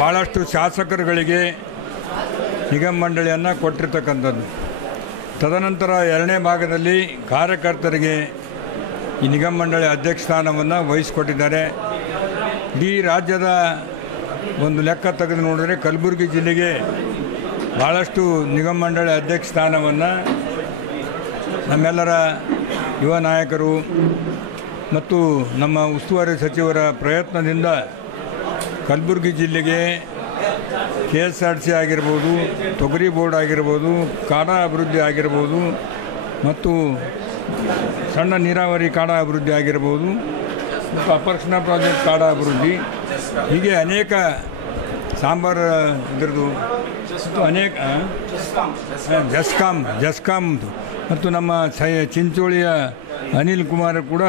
ಭಾಳಷ್ಟು ಶಾಸಕರುಗಳಿಗೆ ನಿಗಮ ಮಂಡಳಿಯನ್ನು ಕೊಟ್ಟಿರ್ತಕ್ಕಂಥದ್ದು. ತದನಂತರ ಎರಡನೇ ಭಾಗದಲ್ಲಿ ಕಾರ್ಯಕರ್ತರಿಗೆ ಈ ನಿಗಮ ಮಂಡಳಿ ಅಧ್ಯಕ್ಷ ಸ್ಥಾನವನ್ನು ವಹಿಸಿಕೊಟ್ಟಿದ್ದಾರೆ. ಇಡೀ ರಾಜ್ಯದ ಒಂದು ಲೆಕ್ಕ ತೆಗೆದು ನೋಡಿದರೆ ಕಲಬುರಗಿ ಜಿಲ್ಲೆಗೆ ಭಾಳಷ್ಟು ನಿಗಮ ಮಂಡಳಿ ಅಧ್ಯಕ್ಷ ಸ್ಥಾನವನ್ನು ನಮ್ಮೆಲ್ಲರ ಯುವ ನಾಯಕರು ಮತ್ತು ನಮ್ಮ ಉಸ್ತುವಾರಿ ಸಚಿವರ ಪ್ರಯತ್ನದಿಂದ ಕಲಬುರಗಿ ಜಿಲ್ಲೆಗೆ KSRTC ಆಗಿರ್ಬೋದು, ತೊಗರಿ ಬೋರ್ಡ್ ಆಗಿರ್ಬೋದು, ಕಾಡ ಅಭಿವೃದ್ಧಿ ಆಗಿರ್ಬೋದು ಮತ್ತು ಸಣ್ಣ ನೀರಾವರಿ ಕಾಡ ಅಭಿವೃದ್ಧಿ ಆಗಿರ್ಬೋದು ಮತ್ತು ಅಪರ್ಕ್ಷಣಾ ಪ್ರಾಜೆಕ್ಟ್ ಕಾಡ ಅಭಿವೃದ್ಧಿ, ಹೀಗೆ ಅನೇಕ ಸಾಂಬಾರು ಇದ್ರದ್ದು ಮತ್ತು ಅನೇಕ ಜಸ್ಕಾಮ್ ಮತ್ತು ನಮ್ಮ ಚಿಂಚೋಳಿಯ ಅನಿಲ್ ಕುಮಾರ್ ಕೂಡ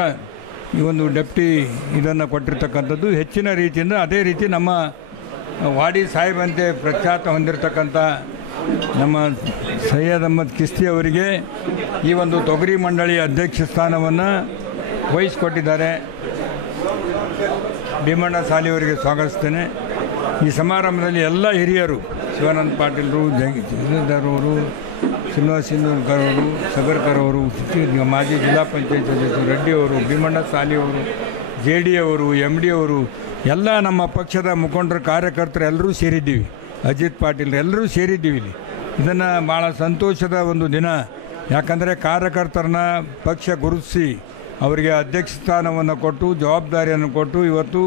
ಈ ಒಂದು ಡೆಪ್ಟಿ ಇದನ್ನು ಕೊಟ್ಟಿರ್ತಕ್ಕಂಥದ್ದು. ಹೆಚ್ಚಿನ ರೀತಿಯಿಂದ ಅದೇ ರೀತಿ ನಮ್ಮ ವಾಡಿ ಸಾಹೇಬಂತೆ ಪ್ರಖ್ಯಾತ ಹೊಂದಿರತಕ್ಕಂಥ ನಮ್ಮ ಸೈಯದ್ ಅಹಮದ್ ಕಿಸ್ತಿ ಅವರಿಗೆ ಈ ಒಂದು ತೊಗರಿ ಮಂಡಳಿ ಅಧ್ಯಕ್ಷ ಸ್ಥಾನವನ್ನು ವಹಿಸಿಕೊಟ್ಟಿದ್ದಾರೆ. ಭೀಮಣ್ಣ ಸಾಲಿಯವರಿಗೆ ಸ್ವಾಗತಿಸ್ತೇನೆ. ಈ ಸಮಾರಂಭದಲ್ಲಿ ಎಲ್ಲ ಹಿರಿಯರು, ಶಿವಾನಂದ ಪಾಟೀಲರು, ಜಗದೀಶ್ವರ್ ಅವರು, ಶ್ರೀನಿವಾಸ ಸಿಂಧೂರ್ಕರ್ ಅವರು, ಸಗರ್ಕರ್ ಅವರು, ಮಾಜಿ ಜಿಲ್ಲಾ ಪಂಚಾಯತ್ ಸದಸ್ಯರು, ರೆಡ್ಡಿ ಅವರು, ಭೀಮಣ್ಣ ಸಾಲಿ ಅವರು, JD ಅವರು, MD ಅವರು, ಎಲ್ಲ ನಮ್ಮ ಪಕ್ಷದ ಮುಖಂಡರು, ಕಾರ್ಯಕರ್ತರು ಎಲ್ಲರೂ ಸೇರಿದ್ದೀವಿ. ಅಜಿತ್ ಪಾಟೀಲ್ ಎಲ್ಲರೂ ಸೇರಿದ್ದೀವಿ ಇಲ್ಲಿ. ಇದನ್ನು ಭಾಳ ಸಂತೋಷದ ಒಂದು ದಿನ. ಯಾಕಂದರೆ ಕಾರ್ಯಕರ್ತರನ್ನ ಪಕ್ಷ ಗುರುತಿಸಿ ಅವರಿಗೆ ಅಧ್ಯಕ್ಷ ಸ್ಥಾನವನ್ನು ಕೊಟ್ಟು ಜವಾಬ್ದಾರಿಯನ್ನು ಕೊಟ್ಟು ಇವತ್ತು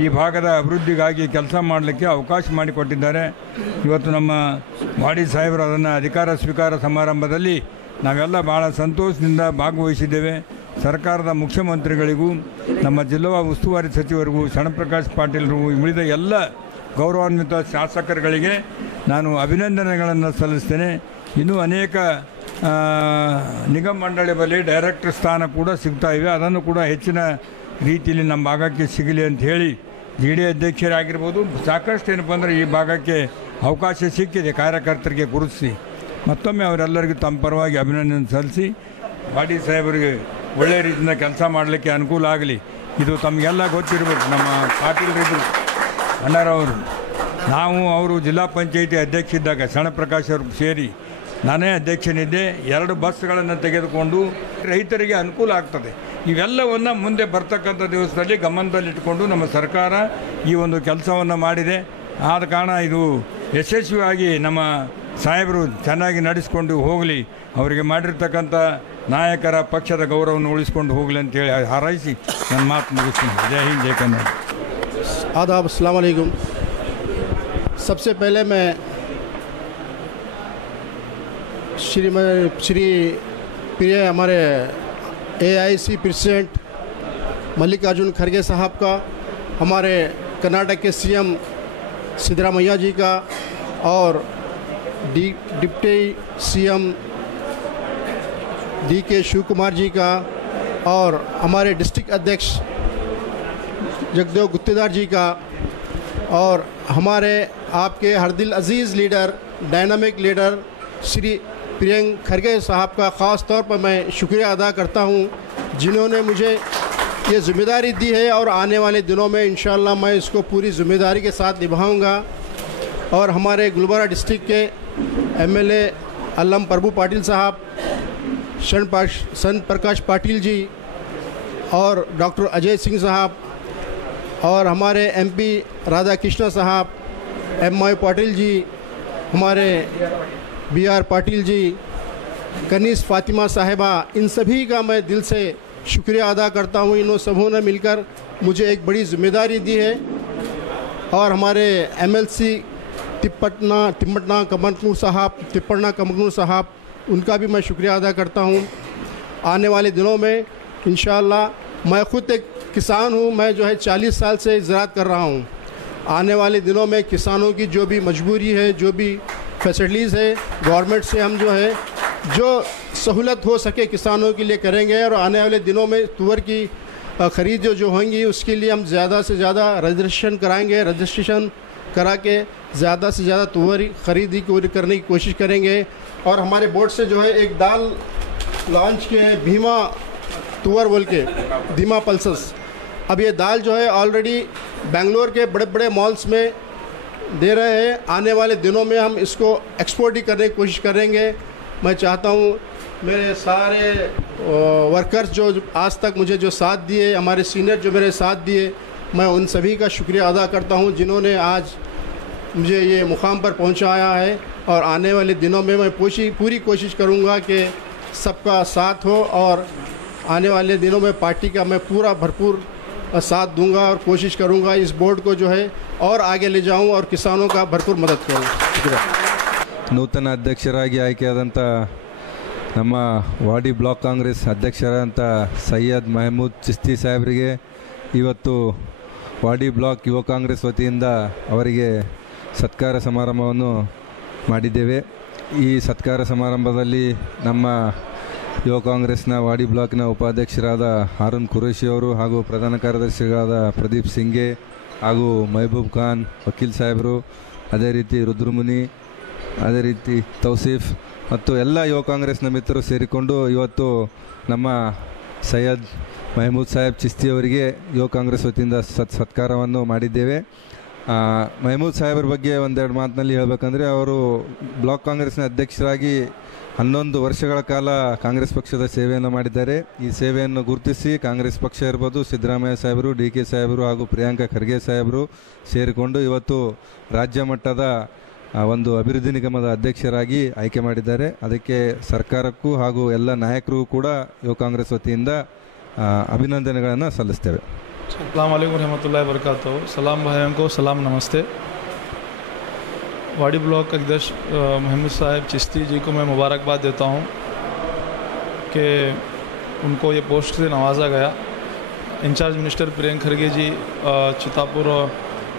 ಈ ಭಾಗದ ಅಭಿವೃದ್ಧಿಗಾಗಿ ಕೆಲಸ ಮಾಡಲಿಕ್ಕೆ ಅವಕಾಶ ಮಾಡಿಕೊಟ್ಟಿದ್ದಾರೆ. ಇವತ್ತು ನಮ್ಮ ವಾಡಿ ಸಾಹೇಬರು ಅದನ್ನು ಅಧಿಕಾರ ಸ್ವೀಕಾರ ಸಮಾರಂಭದಲ್ಲಿ ನಾವೆಲ್ಲ ಭಾಳ ಸಂತೋಷದಿಂದ ಭಾಗವಹಿಸಿದ್ದೇವೆ. ಸರ್ಕಾರದ ಮುಖ್ಯಮಂತ್ರಿಗಳಿಗೂ ನಮ್ಮ ಜಿಲ್ಲಾ ಉಸ್ತುವಾರಿ ಸಚಿವರಿಗೂ ಶರಣಪ್ರಕಾಶ್ ಪಾಟೀಲರು ಉಳಿದ ಎಲ್ಲ ಗೌರವಾನ್ವಿತ ಶಾಸಕರುಗಳಿಗೆ ನಾನು ಅಭಿನಂದನೆಗಳನ್ನು ಸಲ್ಲಿಸ್ತೇನೆ. ಇನ್ನೂ ಅನೇಕ ನಿಗಮ ಮಂಡಳಿ ಬಳಿ ಡೈರೆಕ್ಟರ್ ಸ್ಥಾನ ಕೂಡ ಸಿಗ್ತಾ ಇವೆ. ಅದನ್ನು ಕೂಡ ಹೆಚ್ಚಿನ ರೀತಿಯಲ್ಲಿ ನಮ್ಮ ಭಾಗಕ್ಕೆ ಸಿಗಲಿ ಅಂತ ಹೇಳಿ JD ಅಧ್ಯಕ್ಷರಾಗಿರ್ಬೋದು, ಸಾಕಷ್ಟು ಏನಪ್ಪ ಅಂದರೆ ಈ ಭಾಗಕ್ಕೆ ಅವಕಾಶ ಸಿಕ್ಕಿದೆ ಕಾರ್ಯಕರ್ತರಿಗೆ ಗುರುತಿಸಿ. ಮತ್ತೊಮ್ಮೆ ಅವರೆಲ್ಲರಿಗೂ ತಮ್ಮ ಪರವಾಗಿ ಅಭಿನಂದನೆ ಸಲ್ಲಿಸಿ ವಾಡಿ ಸಾಹೇಬರಿಗೆ ಒಳ್ಳೆಯ ರೀತಿಯಿಂದ ಕೆಲಸ ಮಾಡಲಿಕ್ಕೆ ಅನುಕೂಲ ಆಗಲಿ. ಇದು ತಮಗೆಲ್ಲ ಗೊತ್ತಿರಬೇಕು. ನಮ್ಮ ಪಾಟೀಲರಿದ್ರು ಅಣ್ಣರವರು, ಅವರು ಜಿಲ್ಲಾ ಪಂಚಾಯಿತಿ ಅಧ್ಯಕ್ಷ ಇದ್ದಾಗ ಶರಣಪ್ರಕಾಶ್ ಅವರು ಸೇರಿ ನಾನೇ ಅಧ್ಯಕ್ಷನಿದ್ದೆ. 2 ಬಸ್ಗಳನ್ನು ತೆಗೆದುಕೊಂಡು ರೈತರಿಗೆ ಅನುಕೂಲ ಆಗ್ತದೆ. ಇವೆಲ್ಲವನ್ನು ಮುಂದೆ ಬರ್ತಕ್ಕಂಥ ದಿವಸದಲ್ಲಿ ಗಮನದಲ್ಲಿಟ್ಟುಕೊಂಡು ನಮ್ಮ ಸರ್ಕಾರ ಈ ಒಂದು ಕೆಲಸವನ್ನು ಮಾಡಿದೆ. ಆದ ಕಾರಣ ಇದು ಯಶಸ್ವಿಯಾಗಿ ನಮ್ಮ ಸಾಹೇಬರು ಚೆನ್ನಾಗಿ ನಡೆಸಿಕೊಂಡು ಹೋಗಲಿ, ಅವರಿಗೆ ಮಾಡಿರ್ತಕ್ಕಂಥ ನಾಯಕರ ಪಕ್ಷದ ಗೌರವವನ್ನು ಉಳಿಸ್ಕೊಂಡು ಹೋಗಲಿ ಅಂತೇಳಿ ಹಾರೈಸಿ ನನ್ನ ಮಾತು ಮುಗಿಸ್ತೀನಿ. ಜೈ ಹಿಂದ್, ಜೈ ಕನ್ನಡ. आदाब, अस्सलाम वालेकुम। सबसे पहले मैं श्री प्रिय हमारे AIC प्रेसिडेंट मल्लिकार्जुन खड़गे साहब का, हमारे कर्नाटक के CM सिद्धरामैया जी का और deputy CM DK Shiv Kumar ji का और हमारे डिस्ट्रिक्ट अध्यक्ष जगदेव गुत्तेदार जी का और हमारे आपके हरदिल अजीज़ leader, dynamic leader Shri Priyank खड़गे साहब का ख़ास तौर पर मैं शुक्रिया अदा करता हूं, जिन्होंने मुझे ये ज़िम्मेदारी दी है और आने वाले दिनों में इंशाअल्लाह मैं इसको पूरी ज़िम्मेदारी के साथ निभाऊंगा। और हमारे गुलबर्गा डिस्ट्रिक्ट के MLA अल्लम प्रभु पाटिल साहब, शरण प्रकाश पाटिल जी और डॉक्टर अजय सिंह साहब और हमारे MP राधा कृष्णा साहब, MY पाटिल जी, हमारे BR पाटिल जी, कनीस फातिमा साहिबा, इन सभी का मैं दिल से शुक्रिया अदा करता हूँ। इन सबों ने मिलकर मुझे एक बड़ी ज़िम्मेदारी दी है। और हमारे MLC तिप्पटना कमरनूर साहब, उनका भी मैं शुक्रिया अदा करता हूँ। आने वाले दिनों में इंशाअल्लाह, मैं ख़ुद एक किसान हूँ, मैं जो है 40 साल से ज़राअत कर रहा हूँ। आने वाले दिनों में किसानों की जो भी मजबूरी है, जो भी फैसिलिटीज़ है, गवर्नमेंट से हम जो है जो सहूलत हो सके किसानों के लिए करेंगे। और आने वाले दिनों में तुअर की ख़रीद जो होंगी उसके लिए हम ज़्यादा से ज़्यादा रजिस्ट्रेशन कराएंगे। रजिस्ट्रेशन करा के ज़्यादा से ज़्यादा तुअर ख़रीदी करने की कोशिश करेंगे। और हमारे बोर्ड से जो है एक दाल लॉन्च किए हैं, भीमा तुअर बोल के, धीमा पल्सेस। अब ये दाल जो है ऑलरेडी बेंगलोर के बड़े बड़े मॉल्स में दे रहे हैं, आने वाले दिनों में हम इसको एक्सपोर्ट ही करने की कोशिश करेंगे। मैं चाहता हूँ मेरे सारे वर्कर्स जो आज तक मुझे जो साथ दिए, हमारे सीनियर जो मेरे साथ दिए, मैं उन सभी का शुक्रिया अदा करता हूँ जिन्होंने आज मुझे ये मुकाम पर पहुँचाया है। और आने वाले दिनों में मैं पूरी कोशिश करूँगा कि सबका साथ हो और आने वाले दिनों में पार्टी का मैं पूरा भरपूर साथ दूंगा और कोशिश करूंगा इस बोर्ड को जो है और आगे ले जाऊं और किसानों का भरपूर मदद करूं। ನೂತನ ಅಧ್ಯಕ್ಷರಾಗಿ ಆಯ್ಕೆಯಾದಂಥ ನಮ್ಮ ವಾಡಿ ಬ್ಲಾಕ್ ಕಾಂಗ್ರೆಸ್ ಅಧ್ಯಕ್ಷರಾದಂಥ ಸೈಯದ್ ಮೆಹಮೂದ್ ಚಿಸ್ತಿ ಸಾಹೇಬರಿಗೆ ಇವತ್ತು ವಾಡಿ ಬ್ಲಾಕ್ ಯುವ ಕಾಂಗ್ರೆಸ್ ವತಿಯಿಂದ ಅವರಿಗೆ ಸತ್ಕಾರ ಸಮಾರಂಭವನ್ನು ಮಾಡಿದ್ದೇವೆ। ಈ ಸತ್ಕಾರ ಸಮಾರಂಭದಲ್ಲಿ ನಮ್ಮ ಯುವ ಕಾಂಗ್ರೆಸ್ನ ವಾಡಿ ಬ್ಲಾಕ್ನ ಉಪಾಧ್ಯಕ್ಷರಾದ ಹಾರೂನ್ ಖುರೇಶಿ ಅವರು ಹಾಗೂ ಪ್ರಧಾನ ಕಾರ್ಯದರ್ಶಿಗಳಾದ ಪ್ರದೀಪ್ ಸಿಂಗೆ ಹಾಗೂ ಮೆಹಬೂಬ್ ಖಾನ್ ವಕೀಲ್ ಸಾಹೇಬರು, ಅದೇ ರೀತಿ ರುದ್ರಮುನಿ, ಅದೇ ರೀತಿ ತೌಸೀಫ್ ಮತ್ತು ಎಲ್ಲ ಯುವ ಕಾಂಗ್ರೆಸ್ನ ಮಿತ್ರರು ಸೇರಿಕೊಂಡು ಇವತ್ತು ನಮ್ಮ ಸೈಯದ್ ಮೆಹಮೂದ್ ಸಾಹೇಬ್ ಚಿಸ್ತಿ ಅವರಿಗೆ ಯುವ ಕಾಂಗ್ರೆಸ್ ವತಿಯಿಂದ ಸತ್ಕಾರವನ್ನು ಮಾಡಿದ್ದೇವೆ। ಮೆಹಮೂದ್ ಸಾಹೇಬ್ರ ಬಗ್ಗೆ ಒಂದೆರಡು ಮಾತಿನಲ್ಲಿ ಹೇಳಬೇಕಂದ್ರೆ, ಅವರು ಬ್ಲಾಕ್ ಕಾಂಗ್ರೆಸ್ನ ಅಧ್ಯಕ್ಷರಾಗಿ 11 ವರ್ಷಗಳ ಕಾಲ ಕಾಂಗ್ರೆಸ್ ಪಕ್ಷದ ಸೇವೆಯನ್ನು ಮಾಡಿದ್ದಾರೆ। ಈ ಸೇವೆಯನ್ನು ಗುರುತಿಸಿ ಕಾಂಗ್ರೆಸ್ ಪಕ್ಷ ಇರ್ಬೋದು, ಸಿದ್ದರಾಮಯ್ಯ ಸಾಹೇಬರು, ಡಿ ಕೆ ಸಾಹೇಬರು ಹಾಗೂ ಪ್ರಿಯಾಂಕಾ ಖರ್ಗೆ ಸಾಹೇಬರು ಸೇರಿಕೊಂಡು ಇವತ್ತು ರಾಜ್ಯ ಮಟ್ಟದ ಒಂದು ಅಭಿವೃದ್ಧಿ ನಿಗಮದ ಅಧ್ಯಕ್ಷರಾಗಿ ಆಯ್ಕೆ ಮಾಡಿದ್ದಾರೆ। ಅದಕ್ಕೆ ಸರ್ಕಾರಕ್ಕೂ ಹಾಗೂ ಎಲ್ಲ ನಾಯಕರಿಗೂ ಕೂಡ ಯುವ ಕಾಂಗ್ರೆಸ್ ವತಿಯಿಂದ ಅಭಿನಂದನೆಗಳನ್ನು ಸಲ್ಲಿಸ್ತೇವೆ। अस्सलाम वालेकुम रहमतुल्लाहि व बरकातहू। सलाम भाइयों को सलाम, नमस्ते। वाड़ी ब्लॉक अध्यक्ष महमूद साहब चिश्ती जी को मैं मुबारकबाद देता हूं कि उनको ये पोस्ट से नवाजा गया। इंचार्ज मिनिस्टर प्रियंका खरगे जी चितापुर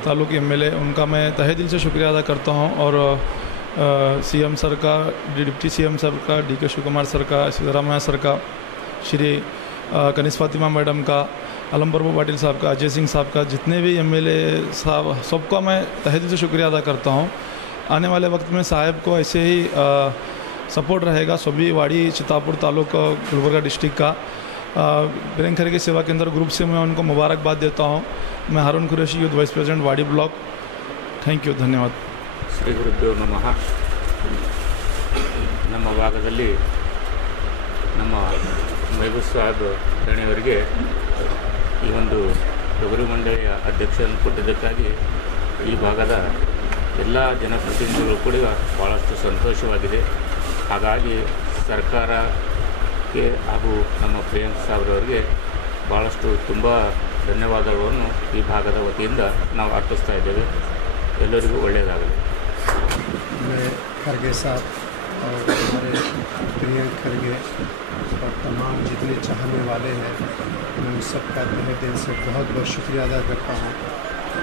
तालुक एमएलए, उनका मैं तहे दिल से शुक्रिया अदा करता हूं। और सीएम सर का, डिप्टी सीएम सर का, डी के शिव कुमार सर का, सिद्धरामैया सर का, श्री कनिष्ठ फातिमा मैडम का, आलम प्रभु पाटिल साहब का, अजय सिंह साहब का, जितने भी एमएलए साहब, सबका मैं तहे दिल से शुक्रिया अदा करता हूं। आने वाले वक्त में साहब को ऐसे ही सपोर्ट रहेगा सभी वाड़ी चितापुर तालुक गुलबर्गा डिस्ट्रिक्ट का। प्रियंका खरगे सेवा केंद्र ग्रुप से मैं उनको मुबारकबाद देता हूं। मैं हारून कुरैशी, यूथ वाइस प्रेसिडेंट वाड़ी ब्लॉक। थैंक यू, धन्यवाद। ಶ್ರೀ ಗುರುಭ್ಯೋ ನಮಃ। ನಮ್ಮ ಭಾಗದಲ್ಲಿ ನಮ್ಮ ಮೆಹಬೂಬ್ ಸಾಹೇಬ್ ಧಣಿಯವರಿಗೆ ಈ ಒಂದು ತೊಗರಿ ಮಂಡಳಿಯ ಅಧ್ಯಕ್ಷರನ್ನು ಕೊಟ್ಟಿದ್ದಕ್ಕಾಗಿ ಈ ಭಾಗದ ಎಲ್ಲ ಜನಪ್ರತಿನಿಧಿಗಳು ಕೂಡ ಭಾಳಷ್ಟು ಸಂತೋಷವಾಗಿದೆ। ಹಾಗಾಗಿ ಸರ್ಕಾರಕ್ಕೆ ಹಾಗೂ ನಮ್ಮ ಪ್ರಿಯಾಂಕಾ ಸಾಹೇಬ್ರವರಿಗೆ ಭಾಳಷ್ಟು ತುಂಬ ಧನ್ಯವಾದಗಳನ್ನು ಈ ಭಾಗದ ವತಿಯಿಂದ ನಾವು ಅರ್ಪಿಸ್ತಾ ಇದ್ದೇವೆ। ಎಲ್ಲರಿಗೂ ಒಳ್ಳೆಯದಾಗಲಿ। मैं खरगे साहब और हमारे प्रियंका खरगे और तमाम जितने चाहने वाले हैं, मैं उन सबका तहे दिल से बहुत बहुत शुक्रिया अदा करता हूँ।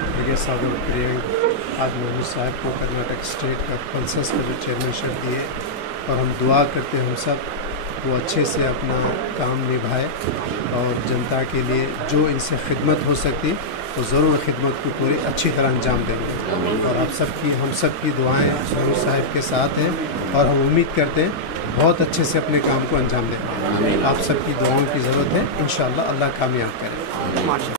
खरगे साहब और प्रियंका आज महमूद साहब को कर्नाटक स्टेट का पल्सस का जो चेयरमैनशिप दिए, और हम दुआ करते हैं हम सब वो अच्छे से अपना काम निभाए और जनता के लिए जो इनसे खिदमत हो सकती तो ज़रूर खिदमत को पूरी अच्छी तरह अंजाम देंगे। और आप सबकी, हम सब की दुआएं महमूद साहब के साथ हैं और हम उम्मीद करते हैं बहुत अच्छे से अपने काम को अंजाम दें। आप सबकी दुआओं की ज़रूरत है, इंशाअल्लाह अल्लाह कामयाब करे।